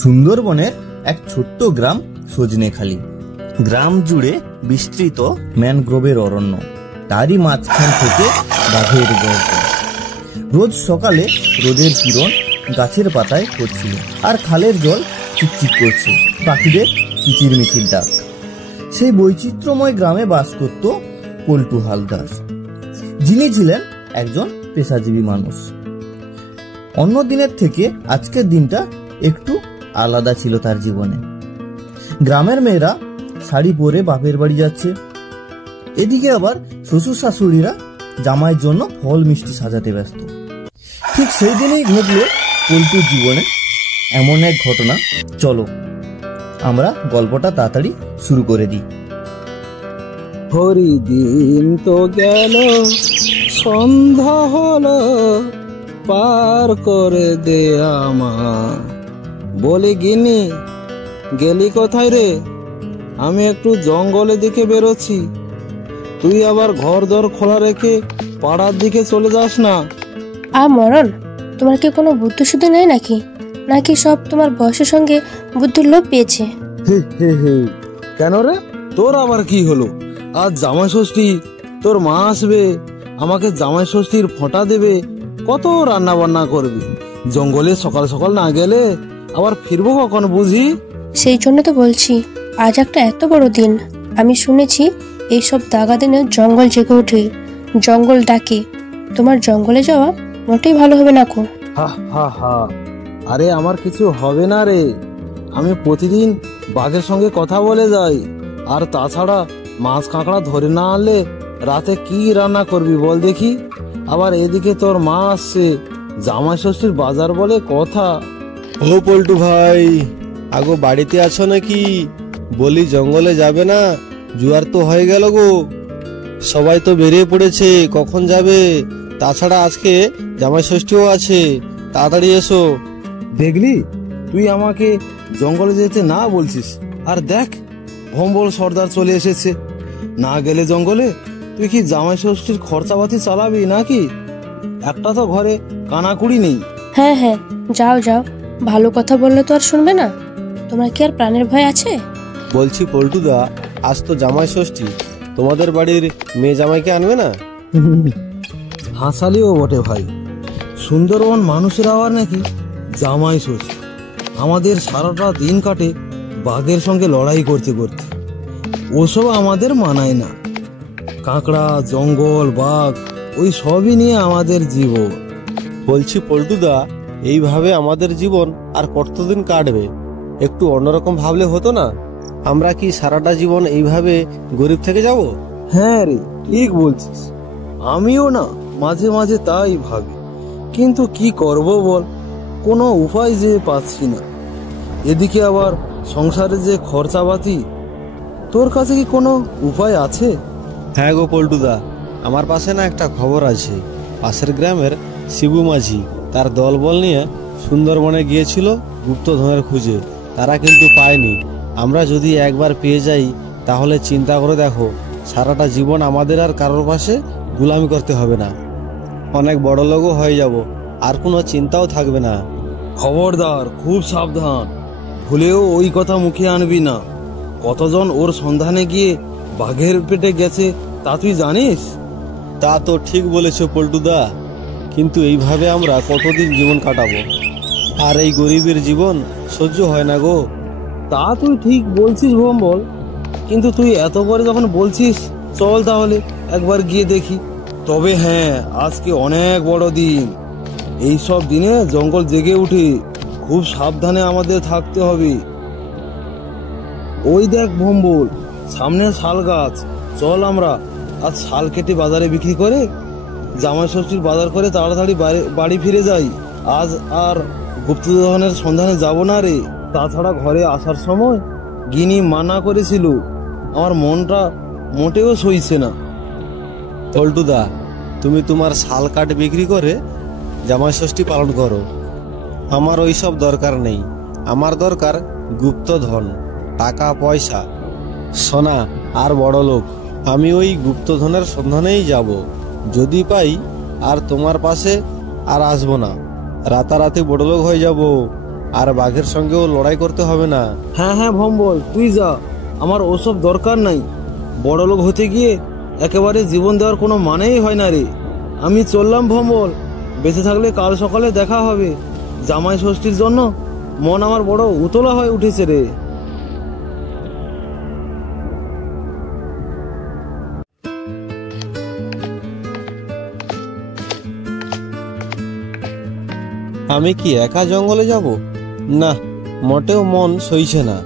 সুন্দরবনের এক ছোট্ট গ্রাম সজনেখালি। গ্রাম জুড়ে বিস্তৃত ম্যানগ্রোভের অরণ্য, তারই মাঝখান থেকে বাঘের গর্জন। রোজ সকালে রোদের কিরণ গাছের পাতায় পড়ছিল, আর খালের জল চিকচিক করছে, পাখিদের কিচিরমিচির ডাক। সেই বৈচিত্র্যময় গ্রামে বাস করত পল্টু হালদার, যিনি ছিলেন একজন পেশাজীবী মানুষ। অন্য দিনের থেকে আজকের দিনটা একটু আলাদা ছিল তার জীবনে। গ্রামের মেয়েরা শাড়ি পরে বাপের বাড়ি যাচ্ছে, এদিকে আবার শ্বশুর শাশুড়িরা জামাইয়ের জন্য ফল মিষ্টি সাজাতে ব্যস্ত। ঠিক সেই দিনেই ঘটল পল্টুর জীবনে এমন এক ঘটনা। চলো আমরা গল্পটা তাড়াতাড়ি শুরু করে দিই। হরিদিন তো গেল, সন্ধ্যা হলো, পার করে দে আমার। বলি গিনি, গেলি কোথায় রে? আমি একটু জঙ্গলে দিকে বেরোচ্ছি, তুই আবার ঘর দর খোলা রেখে পাড়ার দিকে চলে যাস না। মরণ, তোমার কি কোনো বুদ্ধি শুদ্ধি নেই নাকি? নাকি সব তোমার বয়সের সঙ্গে বুদ্ধির লোভ পেয়েছে? কেন রে, তোর আবার কি হলো? আজ জামাই ষষ্ঠী, তোর মা আসবে, আমাকে জামাই ষষ্ঠীর ফোঁটা দেবে, কত রান্না বান্না করবি। জঙ্গলে সকাল সকাল না গেলে আবার ফিরবো কখন বুঝি? সেই জন্য তো বলছি, আজ একটা এত বড় দিন। আমি শুনেছি এইসব দাগা দিনে জঙ্গল জেগে ওঠে, জঙ্গল ডাকে। তোমার জঙ্গলে যাওয়া মোটেই ভালো হবে না কো। হা হা হা, আরে আমার কিছু হবে না রে, আমি প্রতিদিন বাঘের সঙ্গে কথা বলে যাই। আর তাছাড়া মাছ কাঁকড়া ধরে না আনলে রাতে কি রান্না করবি বল দেখি? আবার এদিকে তোর মা আসছে, জামাই ষষ্ঠীর বাজার বলে কথা। ও পল্টু ভাই, আগো বাড়িতে আছো নাকি? বলি জঙ্গলে যাবে না? জোয়ার তো হয়ে গেল গো, সবাই তো বেরিয়ে পড়েছে, কখন যাবে? তাছাড়া আজকে জামাই ষষ্ঠীও আছে, তাড়াতাড়ি এসো। দেখলি, তুই আমাকে জঙ্গলে যেতে না বলছিস, আর দেখ ভম্বল সর্দার চলে এসেছে। না গেলে জঙ্গলে তুই কি জামাই ষষ্ঠীর খরচাপাতি চালাবি নাকি? একটা তো ঘরে কানাকুড়ি নেই। হ্যাঁ হ্যাঁ, যাও যাও, ভালো কথা বললে তো আর শুনবে না। তোমার কি আর প্রাণের ভয় আছে? বলছি পল্টুদা, আজ তো জামাই ষষ্ঠী, তোমাদের বাড়ির মেয়ে জামাইকে আনবে না? হাসালিও বটে ভাই, সুন্দরবন মানুষের আবার নাকি জামাই ষষ্ঠী। আমাদের সারাটা দিন কাটে বাঘের সঙ্গে লড়াই করতে করতে, ওসব আমাদের মানায় না। কাঁকড়া, জঙ্গল, বাঘ, ওই সবই নিয়ে আমাদের জীবন। বলছি পল্টুদা, এইভাবে আমাদের জীবন আর কতদিন কাটবে? একটু অন্যরকম ভাবলে হতো না? আমরা কি সারাটা জীবন এইভাবে গরিব থেকে যাব? হ্যাঁ রে, ঠিক বলছিস। আমিও না মাঝে মাঝে তাই ভাবি, কিন্তু কি করব বল, কোনো উপায় যে পাচ্ছি না। এদিকে আবার সংসারে যে খরচাপাতি, তোর কাছে কি কোনো উপায় আছে? হ্যাঁ গো পল্টুদা, আমার পাশে না একটা খবর আছে। পাশের গ্রামের শিবু মাঝি তার দলবল নিয়ে সুন্দরবনে গিয়েছিল গুপ্তধনের খুঁজে, তারা কিন্তু পায়নি। আমরা যদি একবার পেয়ে যাই, তাহলে চিন্তা করে দেখো, সারাটা জীবন আমাদের আর কারোর পাশে গোলামি করতে হবে না, অনেক বড় লোকও হয়ে যাব, আর কোনো চিন্তাও থাকবে না। খবরদার, খুব সাবধান, ভুলেও ওই কথা মুখে আনবি না। কতজন ওর সন্ধানে গিয়ে বাঘের পেটে গেছে তা তুই জানিস? তা তো ঠিক বলেছ পল্টুদা, কিন্তু এইভাবে আমরা কতদিন জীবন কাটাবো? আর এই গরিবের জীবন সহ্য হয় না গো। তা তুই ঠিক বলছিস ভম্বল, কিন্তু তুই এত করে যখন বলছিস, চল তাহলে একবার গিয়ে দেখি। তবে হ্যাঁ, আজকে অনেক বড় দিন। এই সব দিনে জঙ্গল জেগে উঠে, খুব সাবধানে আমাদের থাকতে হবে। ওই দেখ ভম্বল, সামনে শাল গাছ, চল আমরা আজ শাল কেটে বাজারে বিক্রি করে জামাই ষষ্ঠীর বাজার করে তাড়াতাড়ি বাড়ি ফিরে যাই। আজ আর গুপ্তধনের সন্ধানে যাব না রে। তাছাড়া ঘরে আসার সময় গিনি মানা করেছিল, আমার মনটা মোটেও সইছে না। পল্টুদা, তুমি তোমার শাল কাঠ বিক্রি করে জামাই ষষ্ঠী পালন করো, আমার ওই সব দরকার নেই। আমার দরকার গুপ্তধন, টাকা পয়সা, সোনা আর বড় লোক। আমি ওই গুপ্তধনের সন্ধানেই যাব, যদি পাই আর তোমার পাশে আর আসবো না। রাতারাতি বড়লোক হয়ে যাব, আর বাঘের সঙ্গেও লড়াই করতে হবে না। হ্যাঁ হ্যাঁ ভম্বল, তুই যা, আমার ওসব দরকার নাই। বড় লোক হতে গিয়ে একেবারে জীবন দেওয়ার কোনো মানেই হয় না রে। আমি চললাম ভম্বল, বেঁচে থাকলে কাল সকালে দেখা হবে। জামাই ষষ্ঠীর জন্য মন আমার বড় উতলা হয়ে উঠেছে রে। আমি কি একা জঙ্গলে যাব? না, মোটেও মন সইছে না।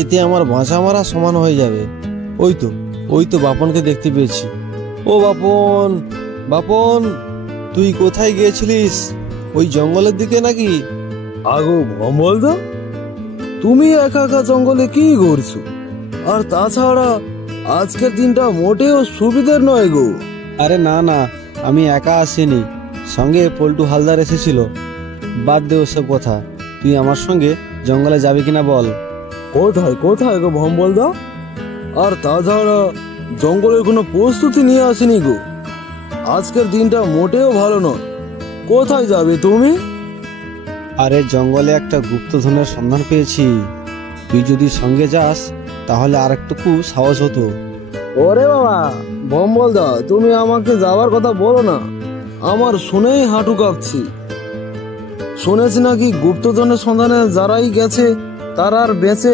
এতে আমার বাঁচা মারা সমান হয়ে যাবে। ওই তো বাপনকে দেখতে পেয়েছি। ও বাপন, বাপন, তুই কোথায় গিয়েছিলিস? ওই জঙ্গলের দিকে নাকি? আগো ভম্বল দা, তুমি একা একা জঙ্গলে কি করছো? আর তাছাড়া আজকের দিনটা মোটেও সুবিধার নয় গো। আরে না না, আমি একা আসিনি, সঙ্গে পল্টু হালদার এসেছিল। বাদ দে ওসব কথা, তুই আমার সঙ্গে জঙ্গলে যাবি কিনা বল। কোথায় কোথায় গো ভম্বল দা? আর তাছাড়া জঙ্গলের কোনো প্রস্তুতি নিয়ে আসেনি গো। আজকের দিনটা মোটেও ভালো নয়। কোথায় যাবে তুমি? আরে জঙ্গলে একটা গুপ্তধনের সন্ধান পেয়েছি। তুই যদি সঙ্গে যাস তাহলে আর একটুকু সাহস হতো। ওরে বাবা ভম্বল দা, তুমি আমাকে যাওয়ার কথা বলো না, আমার শুনেই হাঁটু কাঁপছি। শুনেছি নাকি গুপ্তধনের সন্ধানে যারাই গেছে তারা আর বেঁচে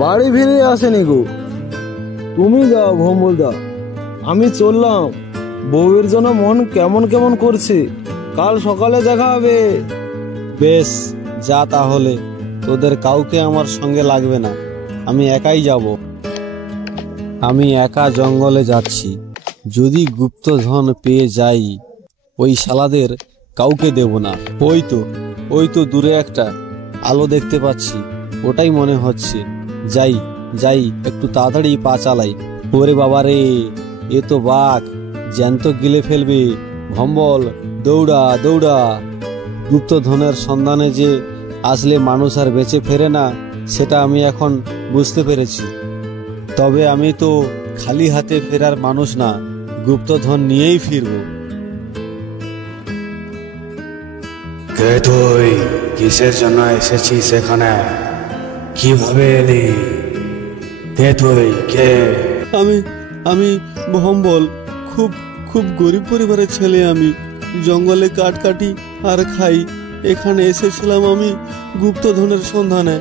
বাড়ি ফিরে আসেনি গো। তুমি যাও ভম্বল দা, আমি চললাম। বউয়ের জন্য মন কেমন কেমন করছে। কাল সকালে দেখা হবে। বেশ, যা তাহলে। তোদের কাউকে আমার সঙ্গে লাগবে না, আমি একাই যাব। আমি একা জঙ্গলে যাচ্ছি। যদি গুপ্তধন পেয়ে যাই, ওই শালাদের কাউকে দেব না। ওই তো দূরে একটা আলো দেখতে পাচ্ছি, ওটাই মনে হচ্ছে। যাই একটু তাড়াতাড়ি পা চালাই। ওরে বাবা রে, এ তো বাঘ, জ্যান্ত গিলে ফেলবে। ভম্বল, দৌড়া দৌড়া। গুপ্তধনের সন্ধানে যে আসলে মানুষ আর বেঁচে ফেরে না, সেটা আমি এখন বুঝতে পেরেছি। তবে আমি তো খালি হাতে ফেরার মানুষ না, গুপ্তধন নিয়েই ফিরবো। কে তুই? কিসের জন্য এসেছিস এখানে? কিভাবে এলি? কে তুই? কে? আমি ভম্বল, খুব গরিব পরিবারের ছেলে। আমি জঙ্গলে কাঠ কাটি আর খাই। এখানে এসেছিলাম আমি গুপ্তধনের সন্ধানে।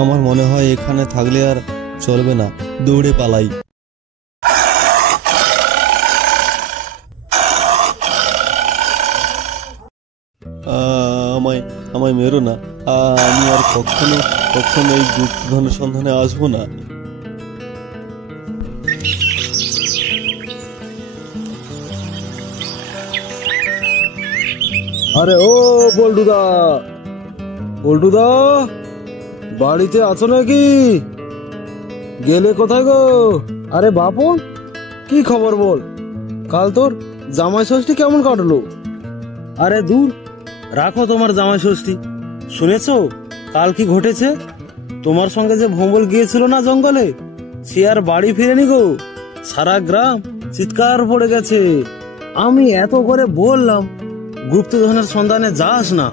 আমার মনে হয় এখানে থাকলে আর চলবে না, দৌড়ে পালাই। আমায় মেরো না। আমি আর কখনো এই গুপ্তধনের সন্ধানে আসবো না। আরে ও পল্টুদা, পল্টুদা, বাড়িতে আছো নাকি? গেলে কোথায় গো? আরে বাপন, কি খবর বল? কাল তোর জামাই ষষ্ঠী কেমন কাটলো? আরে দূর রাখো তোমার জামাই ষষ্ঠী। শুনেছো কাল কি ঘটেছে? তোমার সঙ্গে যে ভম্বল গিয়েছিল না জঙ্গলে, সে আর বাড়ি ফিরেনি গো। সারা গ্রাম চিৎকার পড়ে গেছে। আমি এত করে বললাম গুপ্তধনের সন্ধানে যাস না,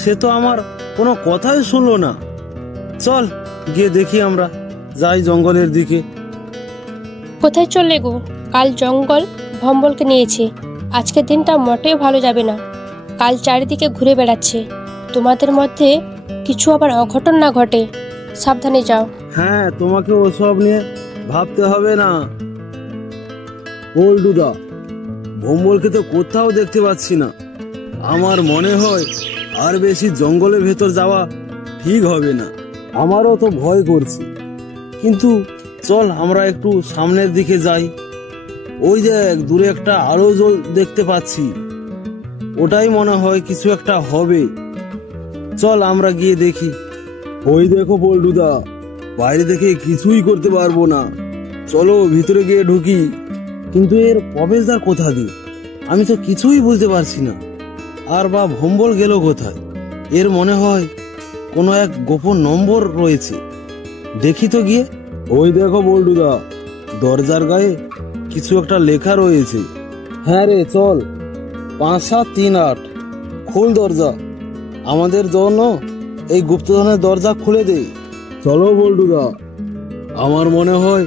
সে তো আমার কোনো কথাই শুনলো না। চল গিয়ে দেখি, আমরা যাই জঙ্গলের দিকে। কোথায় চললে গো? কাল জঙ্গল ভম্বলকে নিয়েছে। আজকের দিনটা মোটেও ভালো যাবে না। কাল চারিদিকে ঘুরে বেড়াচ্ছে। তোমাদের মধ্যে কিছু আবার অঘটন না ঘটে, সাবধানে যাও। হ্যাঁ, তোমাকে ওসব নিয়ে ভাবতে হবে না। পল্টুদা, ভম্বলকে তো কোথাও দেখতে পাচ্ছি না। আমার মনে হয় আর বেশি জঙ্গলের ভেতর যাওয়া ঠিক হবে না। আমারও তো ভয় করছে, কিন্তু চল আমরা একটু সামনের দিকে যাই। ওই দেখ দূরে একটা আলো জ্বল দেখতে পাচ্ছি, ওটাই মনে হয় কিছু একটা হবে। চল আমরা গিয়ে দেখি। ওই দেখো পল্টুদা, বাইরে থেকে কিছুই করতে পারবো না। চলো ভিতরে গিয়ে ঢুকি। কিন্তু এর প্রবেশদ্বার কোথা দিয়ে? আমি তো কিছুই বুঝতে পারছি না। আর বা ভম্বল গেল কোথায়? এর মনে হয় কোনো এক গোপন নম্বর রয়েছে। দেখি তো গিয়ে। ওই দেখো পল্টুদা, দরজার গায়ে কিছু একটা লেখা রয়েছে। হ্যাঁ রে, চল 5738। খোল দরজা, আমাদের জন্য এই গুপ্তধনের দরজা খুলে দে। চলো বল্টুদা, আমার মনে হয়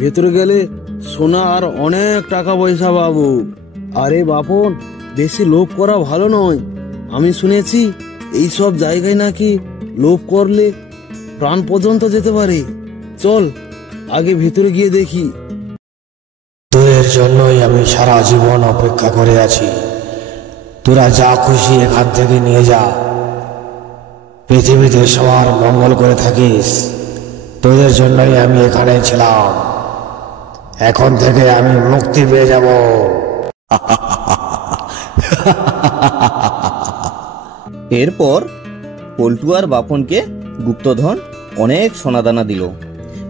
ভেতরে গেলে সোনা আর অনেক টাকা পয়সা পাবো। আরে বাপন, বেশি লোভ করা ভালো নয়। আমি শুনেছি এই সব জায়গায় নাকি লোভ করলে প্রাণ পর্যন্ত যেতে পারে। চল আগে ভেতরে গিয়ে দেখি। তোদের জন্যই আমি সারা জীবন অপেক্ষা করে আছি। তোরা যা খুশি এখান থেকে নিয়ে যা, পৃথিবীতে সবার মঙ্গল করে থাকিস। তোদের জন্যই আমি এখানে ছিলাম, এখন থেকে আমি মুক্তি পেয়ে যাব। এরপর পল্টু আর বাপনকে গুপ্তধন অনেক সোনাদানা দিল।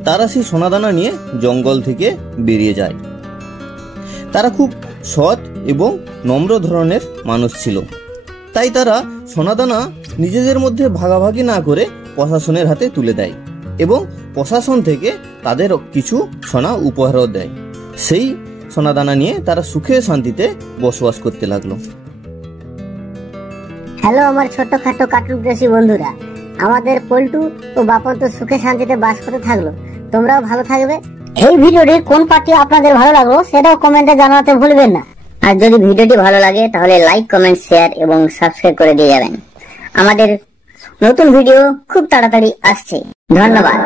তারা সেই সোনাদানা নিয়ে জঙ্গল থেকে বেরিয়ে যায়। তারা খুব সৎ এবং নম্র ধরনের মানুষ ছিল, তাই তারা সোনাদানা নিজেদের মধ্যে ভাগাভাগি না করে প্রশাসনের হাতে তুলে দেয় এবং প্রশাসন থেকে তাদের কিছু সোনা উপহারও দেয়। সেই সোনাদানা নিয়ে তারা সুখে শান্তিতে বসবাস করতে লাগলো। হ্যালো আমার ছোট্টখাটো কার্টুন প্রেসী বন্ধুরা, আমাদের পল্টু ও বাপন তো সুখে শান্তিতে বাস করতে থাকলো, তোমরাও ভালো থাকবে। এই ভিডিওটির কোন পার্টি আপনাদের ভালো লাগলো সেটাও কমেন্টে জানাতে ভুলবেন না। আর যদি ভিডিওটি ভালো লাগে তাহলে লাইক, কমেন্ট, শেয়ার এবং সাবস্ক্রাইব করে দিয়ে যাবেন। আমাদের নতুন ভিডিও খুব তাড়াতাড়ি আসছে। ধন্যবাদ।